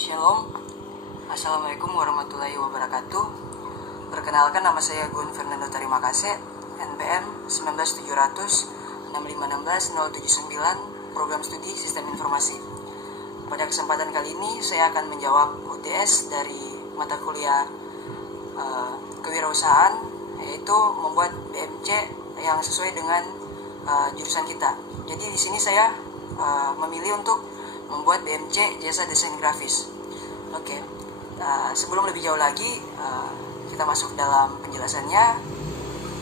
Shalom, Assalamualaikum warahmatullahi wabarakatuh. Perkenalkan, nama saya Gun Fernando Tarimakase, NPM 197006516 program studi Sistem Informasi. Pada kesempatan kali ini saya akan menjawab UTS dari mata kuliah kewirausahaan, yaitu membuat BMC yang sesuai dengan jurusan kita. Jadi di sini saya memilih untuk membuat BMC jasa desain grafis. Oke. Sebelum lebih jauh lagi kita masuk dalam penjelasannya,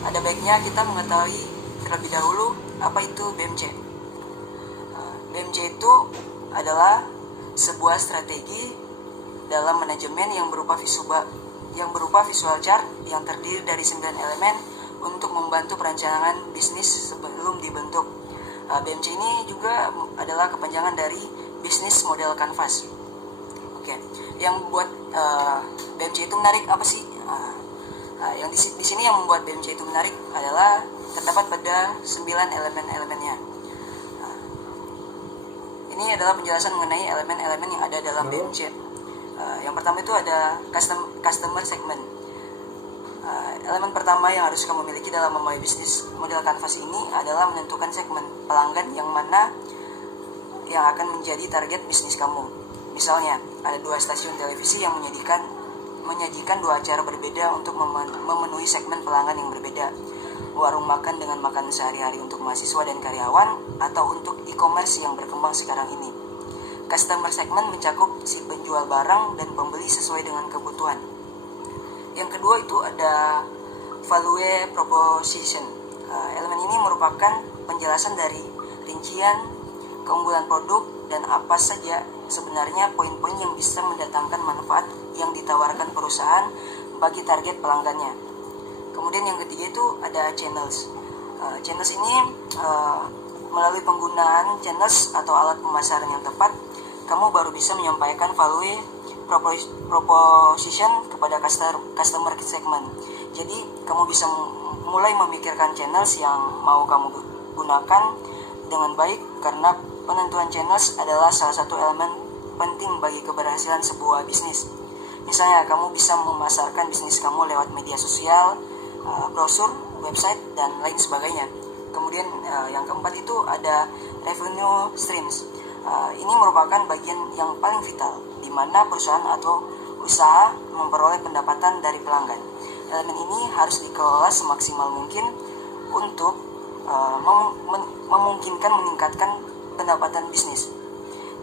ada baiknya kita mengetahui terlebih dahulu apa itu BMC. BMC itu adalah sebuah strategi dalam manajemen yang berupa visual chart yang terdiri dari 9 elemen untuk membantu perencanaan bisnis sebelum dibentuk. BMC ini juga adalah kepanjangan dari Business Model Canvas. Oke, yang membuat BMC itu menarik apa sih? Yang di sini yang membuat BMC itu menarik adalah terdapat pada 9 elemen-elemennya. Ini adalah penjelasan mengenai elemen-elemen yang ada dalam BMC. Yang pertama itu ada customer segment. Elemen pertama yang harus kamu miliki dalam memulai bisnis model canvas ini adalah menentukan segmen pelanggan yang mana yang akan menjadi target bisnis kamu. Misalnya, ada 2 stasiun televisi yang menyajikan 2 acara berbeda untuk memenuhi segmen pelanggan yang berbeda. Warung makan dengan makan sehari-hari untuk mahasiswa dan karyawan, atau untuk e-commerce yang berkembang sekarang ini. Customer segment mencakup si penjual barang dan pembeli sesuai dengan kebutuhan. Yang kedua itu ada value proposition. Elemen ini merupakan penjelasan dari rincian keunggulan produk dan apa saja sebenarnya poin-poin yang bisa mendatangkan manfaat yang ditawarkan perusahaan bagi target pelanggannya. Kemudian yang ketiga itu ada channels. Channels ini melalui penggunaan channels atau alat pemasaran yang tepat, kamu baru bisa menyampaikan value proposition kepada customer segment. Jadi kamu bisa mulai memikirkan channels yang mau kamu gunakan dengan baik, karena penentuan channels adalah salah satu elemen penting bagi keberhasilan sebuah bisnis. Misalnya kamu bisa memasarkan bisnis kamu lewat media sosial, brosur, website, dan lain sebagainya. Kemudian yang keempat itu ada revenue streams. Ini merupakan bagian yang paling vital di mana perusahaan atau usaha memperoleh pendapatan dari pelanggan. Elemen ini harus dikelola semaksimal mungkin untuk memungkinkan meningkatkan pendapatan bisnis.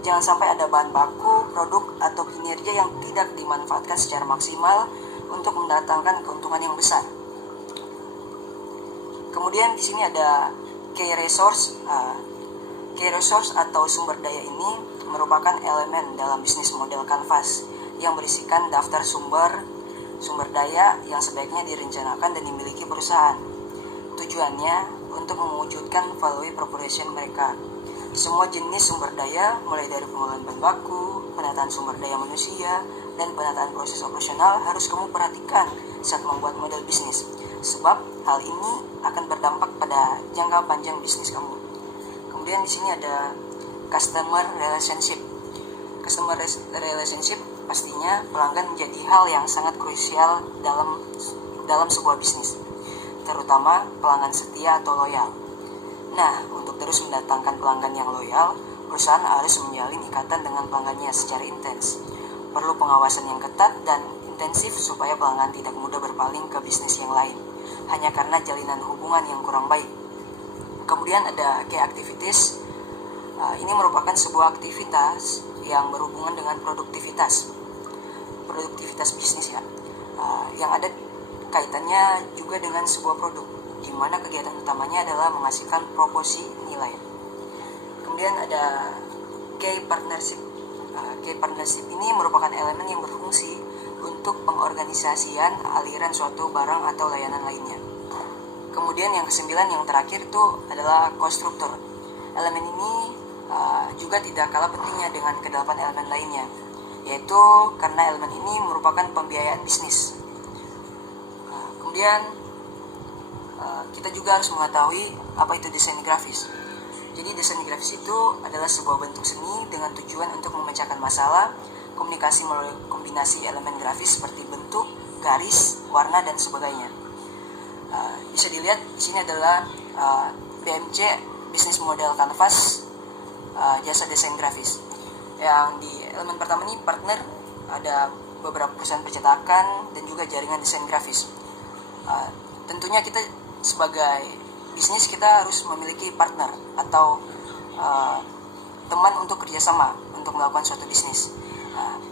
Jangan sampai ada bahan baku, produk, atau kinerja yang tidak dimanfaatkan secara maksimal untuk mendatangkan keuntungan yang besar. Kemudian di sini ada key resource. Key resource atau sumber daya ini merupakan elemen dalam bisnis model canvas yang berisikan daftar sumber daya yang sebaiknya direncanakan dan dimiliki perusahaan. Tujuannya untuk mewujudkan value proposition mereka. Semua jenis sumber daya, mulai dari pengelolaan bahan baku, penataan sumber daya manusia, dan penataan proses operasional harus kamu perhatikan saat membuat model bisnis, sebab hal ini akan berdampak pada jangka panjang bisnis kamu. Kemudian di sini ada customer relationship. Customer relationship pastinya pelanggan menjadi hal yang sangat krusial dalam sebuah bisnis, terutama pelanggan setia atau loyal. Nah, untuk terus mendatangkan pelanggan yang loyal, perusahaan harus menjalin ikatan dengan pelanggannya secara intens. Perlu pengawasan yang ketat dan intensif supaya pelanggan tidak mudah berpaling ke bisnis yang lain hanya karena jalinan hubungan yang kurang baik. Kemudian ada key activities. Ini merupakan sebuah aktivitas yang berhubungan dengan produktivitas bisnis ya, yang ada kaitannya juga dengan sebuah produk, di mana kegiatan utamanya adalah menghasilkan proporsi nilai. Kemudian ada key partnership. Key partnership ini merupakan elemen yang berfungsi untuk pengorganisasian aliran suatu barang atau layanan lainnya. Kemudian yang kesembilan, yang terakhir itu adalah cost structure. Elemen ini juga tidak kalah pentingnya dengan kedelapan elemen lainnya, yaitu karena elemen ini merupakan pembiayaan bisnis. Kemudian kita juga harus mengetahui apa itu desain grafis. Jadi desain grafis itu adalah sebuah bentuk seni dengan tujuan untuk memecahkan masalah komunikasi melalui kombinasi elemen grafis seperti bentuk, garis, warna, dan sebagainya. Bisa dilihat di sini adalah BMC Business Model Canvas, jasa desain grafis. Yang di elemen pertama ini partner, ada beberapa perusahaan percetakan dan juga jaringan desain grafis. Tentunya kita sebagai bisnis kita harus memiliki partner atau teman untuk kerjasama untuk melakukan suatu bisnis.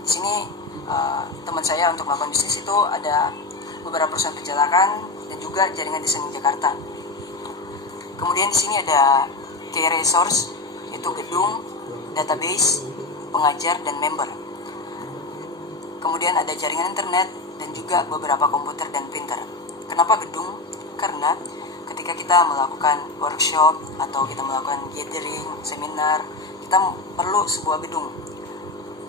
Di sini teman saya untuk melakukan bisnis itu ada beberapa perusahaan percetakan dan juga jaringan desain Jakarta. Kemudian di sini ada key resource, yaitu gedung, database, pengajar, dan member. Kemudian ada jaringan internet dan juga beberapa komputer dan printer. Kenapa gedung? Karena ketika kita melakukan workshop atau kita melakukan gathering, seminar, kita perlu sebuah gedung.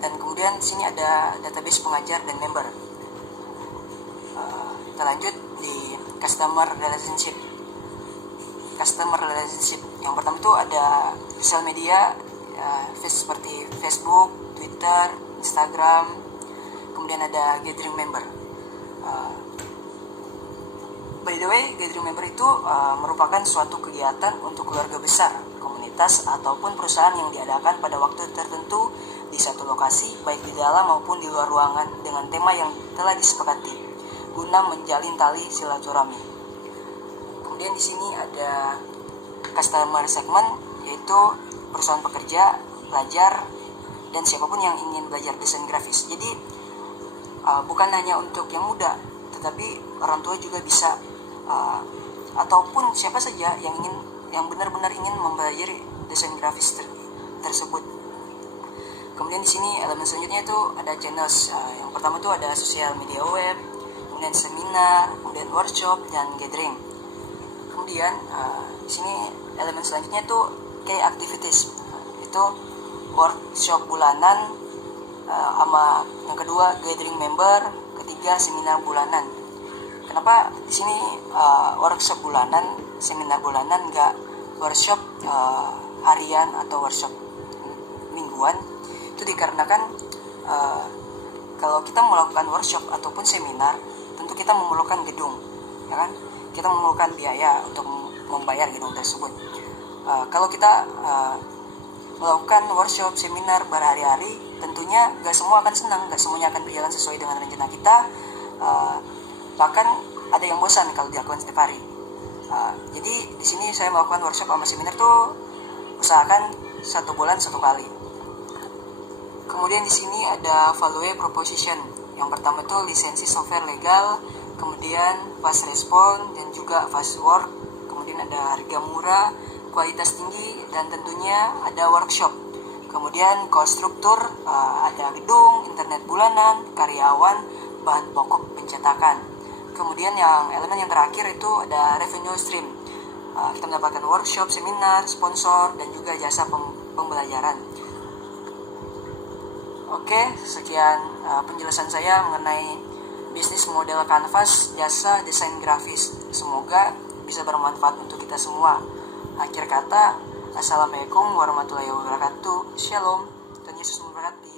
Dan kemudian di sini ada database pengajar dan member. Kita lanjut di customer relationship. Yang pertama itu ada sosial media, seperti Facebook, Twitter, Instagram. Kemudian ada gathering member. By the way, gathering member itu merupakan suatu kegiatan untuk keluarga besar, komunitas, ataupun perusahaan yang diadakan pada waktu tertentu di satu lokasi, baik di dalam maupun di luar ruangan, dengan tema yang telah disepakati, guna menjalin tali silaturahmi. Kemudian di sini ada customer segment, yaitu perusahaan pekerja, pelajar, dan siapapun yang ingin belajar desain grafis. Jadi bukan hanya untuk yang muda, tetapi orang tua juga bisa, ataupun siapa saja yang benar-benar ingin mempelajari desain grafis tersebut. Kemudian di sini elemen selanjutnya itu ada channels. Yang pertama itu ada sosial media web, kemudian seminar, kemudian workshop, dan gathering. Kemudian di sini elemen selanjutnya itu key activities, itu workshop bulanan, sama yang kedua gathering member, ketiga seminar bulanan. Kenapa di sini workshop bulanan, seminar bulanan, nggak workshop harian atau workshop mingguan? Itu dikarenakan kalau kita melakukan workshop ataupun seminar, tentu kita memerlukan gedung, ya kan? Kita memerlukan biaya untuk membayar gedung tersebut. Kalau kita melakukan workshop, seminar berhari-hari, tentunya gak semua akan senang, gak semuanya akan berjalan sesuai dengan rencana kita. Bahkan ada yang bosan kalau dilakukan setiap hari. Jadi di sini saya melakukan workshop sama seminar tuh usahakan 1 bulan 1 kali. Kemudian di sini ada value proposition. Yang pertama itu lisensi software legal, kemudian fast response, dan juga fast work. Kemudian ada harga murah, kualitas tinggi, dan tentunya ada workshop. Kemudian cost struktur, ada gedung, internet bulanan, karyawan, bahan pokok pencetakan. Kemudian elemen yang terakhir itu ada revenue stream. Kita mendapatkan workshop, seminar, sponsor, dan juga jasa pembelajaran. Oke, sekian penjelasan saya mengenai bisnis model kanvas jasa desain grafis. Semoga bisa bermanfaat untuk kita semua. Akhir kata, Assalamualaikum warahmatullahi wabarakatuh. Shalom, Tuhan Yesus memberkati.